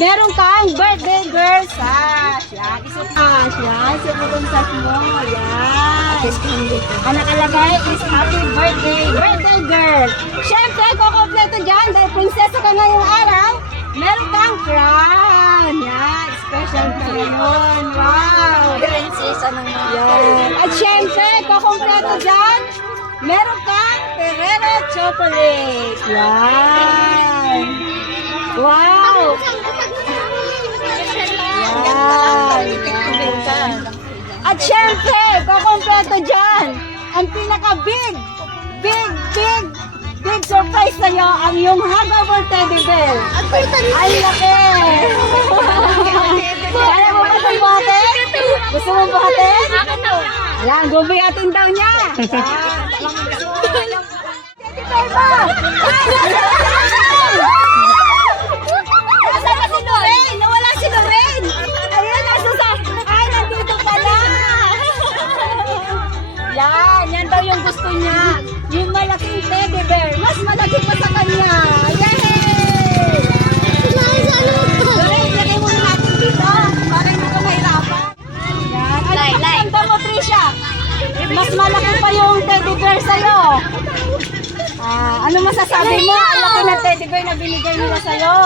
Meron kang birthday girl sash. Yan, isutas. Yan, sigurong sash mo. Yan. Ang nakalagay is happy birthday, birthday girl. Siyempre, kukompleto dyan dahil prinsesa ka ngayong araw. Meron kang crown. Yan, special ka ngayon. Wow. Prinsesa ng mga. Yan. At siyempre, kukompleto dyan. Meron kang Ferrero chocolate. Yan. Wow. At syempre, kukompleto dyan, ang pinaka-big surprise sa'yo, ang iyong huggable teddy bear. Ay, laki! Kaya mo ba itong buhatin? Gusto mo buhatin? Ayan, gubiyatin daw niya. Teddy bear mo! Nasaan na si Lorraine? Nawala si Lorraine! Ayan, nasa sa... Ay, nandito pala! Yan daw yung gusto niya. Yung malaking teddy bear. Mas malaki pa sa kanya. Yay! Lorraine, lagay mo natin dito. Para hindi ka mahirapan. Yan. Ano ang mo, Trisha? Mas malaki pa yung teddy bear sa'yo. Ano masasabi mo? Ang laki ng teddy bear na binigay nila sa'yo.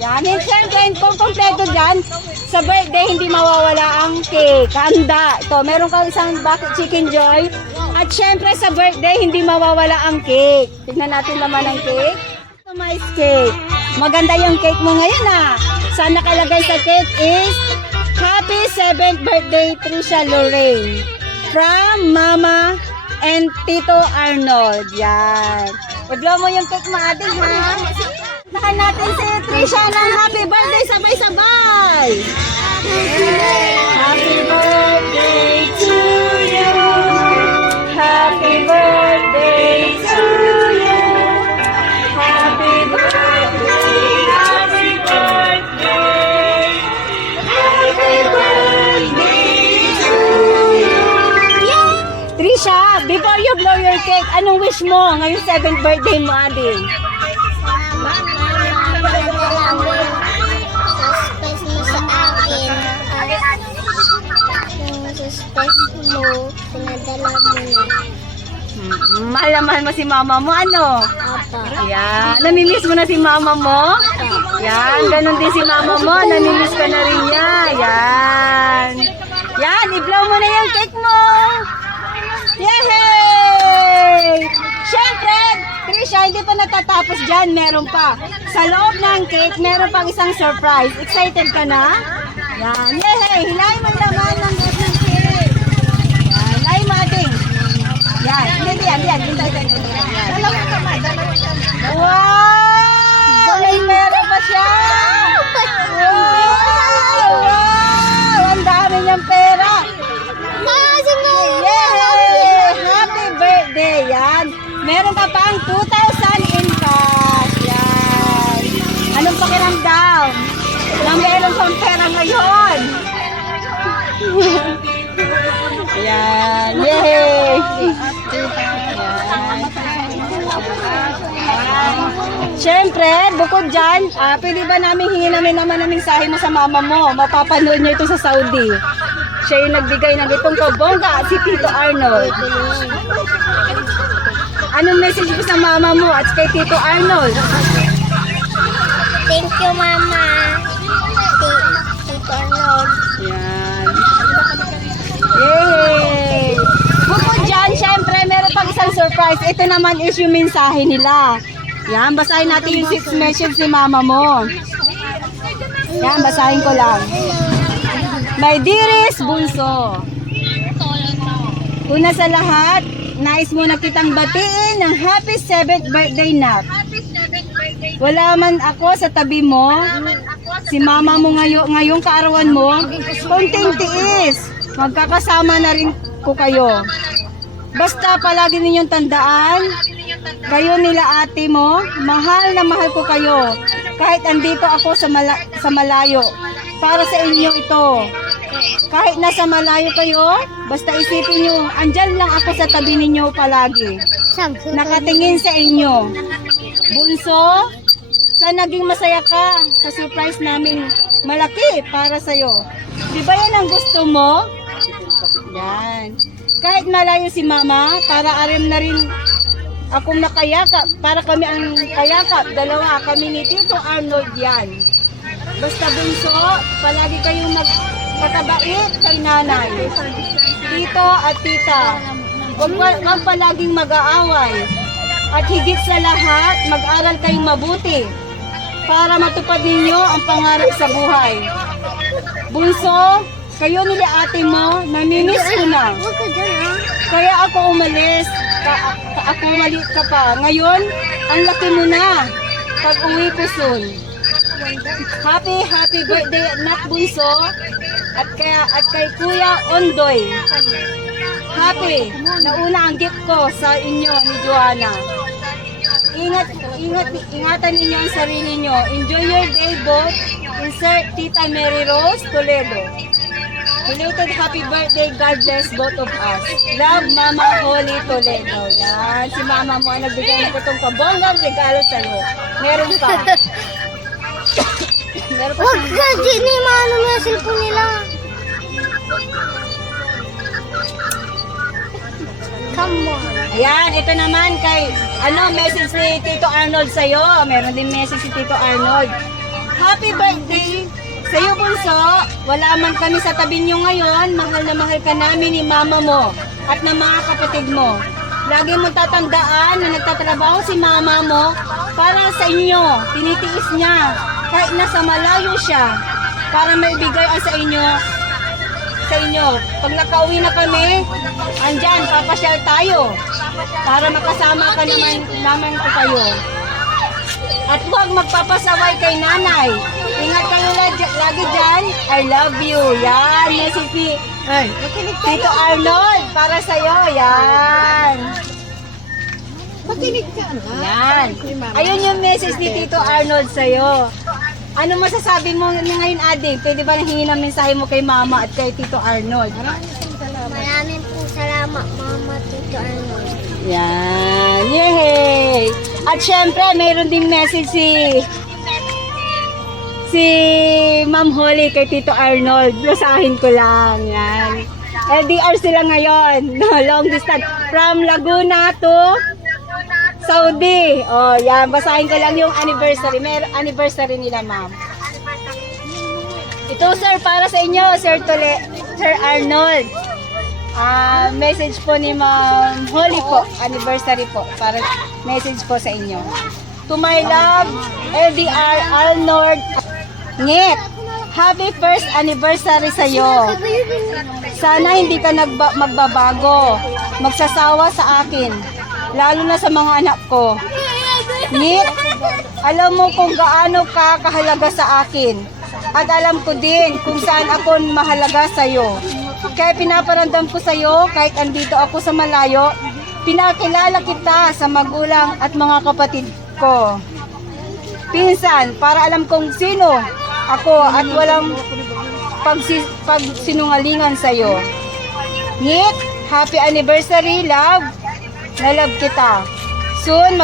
Yan. And syempre, kung kompleto dyan, Sa birthday, hindi mawawala ang cake. Handa. Ito, meron kang isang bucket chicken joy. At syempre sa birthday, hindi mawawala ang cake. Tignan natin naman ang cake. Customized cake. Maganda yung cake mo ngayon ah. Sa nakalagay sa cake is Happy 7th birthday, Trisha Lorraine. From Mama and Tito Arnold. Yan. I-blow mo yung cake mo, ate, ha? Tahan natin si Trisha ng happy birthday, sabay-sabay! Happy birthday to you! Happy birthday to you! Happy birthday! Happy birthday! Happy birthday to you! Trisha, before you blow your cake, anong wish mo ngayong 7th birthday mo, Ading? Space mo sa akin. Yung space mo, pinadala mo na. Mahal na mahal mo si mama mo, ano? Apa. Ayan. Namimiss mo na si mama mo? Yan. Ganon din si mama mo. Namimiss ka na rin niya. Yan. Yan. I-blow mo na yung cake mo. Yay! Siyempre, Trisha, hindi pa natatapos dyan. Meron pa. Sa loob ng cake, meron pang isang surprise. Excited ka na? Yan. Yay! Hilahin mo yung laman ng cake. Yan. Hilahin mo, ating. Yan. Hindi, yan. Yan. Dalawang kamay. Wow! May meron pa siya! Wow! Wow! Ang dami niyang pera! Yay! Happy birthday! Yan. Meron ka pang 2,000 in cash. Yan. Anong pakiramdam? Na meron kang pera ngayon. Yan. Yay! Siyempre, bukod dyan, pwede ba namin hingin naman ng mensahe mo sa mama mo? Mapapanood niyo ito sa Saudi. Siya yung nagbigay ng itong kabongga, si Tito Arnold. Anong message mo sa mama mo at kay Tito Arnold? Thank you, Mama. Tito Arnold. Yan. Yay! Bukod dyan, syempre, meron pang isang surprise. Ito naman is yung mensahe nila. Yan, basahin natin yung 6 message ni mama mo. Yan, basahin ko lang. My dearest bunso, una sa lahat, nais mo na kitang batiin ng happy 7th birthday na. Wala man ako sa tabi mo, si mama mo ngayong kaarawan mo, konting tiis, magkakasama na rin ko kayo. Basta palagi ninyong tandaan, kayo nila ate mo, mahal na mahal ko kayo, kahit andito ako sa malayo, para sa inyo ito. Kahit nasa malayo kayo, basta isipin nyo, andyan lang ako sa tabi ninyo palagi. Nakatingin sa inyo. Bunso, sa naging masaya ka sa surprise namin malaki para sa'yo. Di ba yan ang gusto mo? Yan. Kahit malayo si mama, para arim na rin akong nakayakap, para kami ang kayakap, dalawa kami ni Tito Arnold yan. Basta bunso, palagi kayong magpatabait kay nanay, tito at tita. Huwag palaging mag-aaway. At higit sa lahat, mag-aral kayong mabuti para matupad ninyo ang pangarap sa buhay. Bunso, kayo nila ate mo, namimiss ko na. Kaya ako umalis, ako maliit ka pa. Ngayon, ang laki mo na. Pag-uwi ko soon. Happy birthday, anak bunso. At kay Kuya Ondoy. Happy, nauna ang gift ko sa inyo ni Joanna. Ingatan ninyo ang sarili nyo. Enjoy your day, both. Insert Tita Mary Rose Toledo. Belated happy birthday, God bless both of us. Love, Mama Holly Toledo. Yan, si mama mo ang nagbigay ng itong kabonggang regalo sa'yo. Meron pa. Meron pa. Huwag ka, Jenny. Maano mo yung cellphone nila. Come on. Ayan, ito naman kay, message ni Tito Arnold sa'yo. Meron din message si Tito Arnold. Happy birthday Sa iyo, bunso, wala man kami sa tabi niyo ngayon, mahal na mahal ka namin ni mama mo at ng mga kapatid mo. Lagi mo tatandaan na nagtatrabaho si mama mo para sa inyo. Tinitiis niya kahit nasa malayo siya para maibigay ang sa inyo. Pag nakauwi na kami, andyan, papasyal tayo para makasama ka naman ko kayo. At huwag magpapasaway kay nanay. Ingat kayo lagi dyan. I love you. Yan, message ni Tito Arnold para sa'yo. Yan. Makinig ka nga. Yan. Ayun yung message ni Tito Arnold sa'yo. Ano masasabi mo ngayon, Ading? Pwede ba nanghingi ng mensahe mo kay Mama at kay Tito Arnold? Maraming po salamat, Mama, Tito Arnold. Yan. Yay! At syempre, mayroon ding message si Ma'am Holly kay Tito Arnold. Basahin ko lang. Yan. LDR sila ngayon. Long distance. From Laguna to Saudi. Oh, yan. Basahin ko lang yung anniversary. May anniversary nila, ma'am. Ito, sir, para sa inyo, Sir Arnold. Message po ni Ma'am Holly po. Anniversary po. Para message po sa inyo. To my love, LDR Arnold. Ngit. Happy first anniversary sa iyo. Sana hindi ka magbabago. Magsasawa sa akin. Lalo na sa mga anak ko. Ngit, alam mo kung gaano ka kahalaga sa akin. At alam ko din kung saan ako mahalaga sa iyo. Kaya pinaparamdam ko sa iyo kahit andito ako sa malayo. Pinakilala kita sa magulang at mga kapatid ko. Pinsan, para alam kong sino ako at walang pagsinungalingan sa iyo. Ngit, happy anniversary, love. Na love kita. Soon,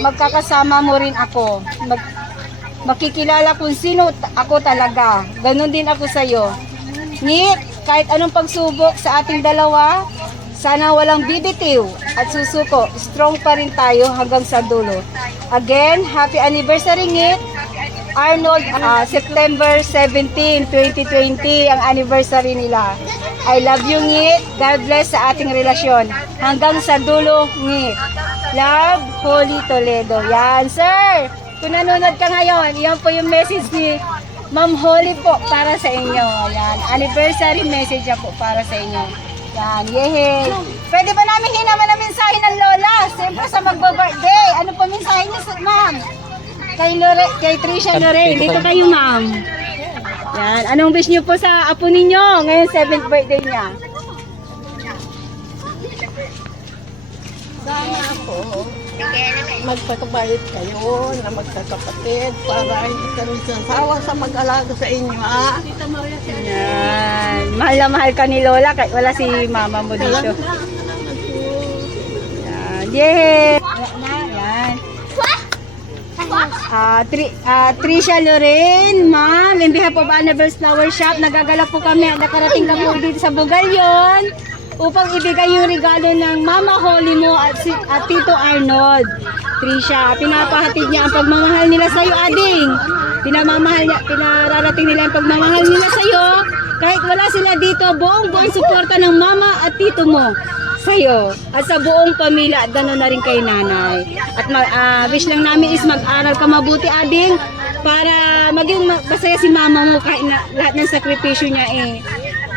magkakasama mo rin ako. Makikilala kung sino ako talaga. Ganon din ako sa iyo. Ngit, kahit anong pagsubok sa ating dalawa, sana walang bibitiw at susuko. Strong pa rin tayo hanggang sa dulo. Again, happy anniversary, Ngit. Arnold, September 17, 2020 ang anniversary nila. I love you, Ngit. God bless sa ating relasyon. Hanggang sa dulo, Ngit. Love, Holly Toledo. Yan, sir. Kung nanonood ka ngayon, yan po yung message ni Ma'am Holly po para sa inyo. Yan, anniversary message po para sa inyo. Yan, yehey. Pwede ba namin hinaman ang mensahe ng Lola? Siyempre sa magba-birthday. Ano po mensahe niyo, ma'am? Kay Trisha Lorraine. Dito kayo, ma'am. Yan. Anong wish niyo po sa apo ninyo? Ngayon, 7th birthday niya. Sana ako magpakabayad kayo na magkakapatid para hindi ka rin sasawa sa mag-alaga sa inyo, ha? Yan. Mahal na mahal ka ni Lola kahit wala si mama mo dito. Yan. Yay! Yan. Trisha Lorraine, ma'am, in behalf of Annabelle's Flower Shop, nagagalak po kami at nakarating kami dito sa Bugalyon upang ibigay yung regalo ng Mama Holly mo at Tito Arnold. Trisha, pinapahatid niya ang pagmamahal nila sa iyo, Ading. Pinararating nila ang pagmamahal nila sa iyo. Kahit wala sila dito, buong suporta ng mama at tito mo sa iyo at sa buong pamilya at gano'n na rin kay nanay. At wish lang namin is mag-aral ka mabuti, Ading, para maging masaya si mama mo kahit na lahat ng sakripisyo niya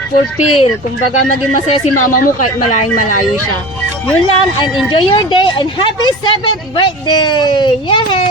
fulfill. Kumbaga maging masaya si mama mo kahit malayong malayo siya. Yun lang, and enjoy your day and happy 7th birthday! Yay!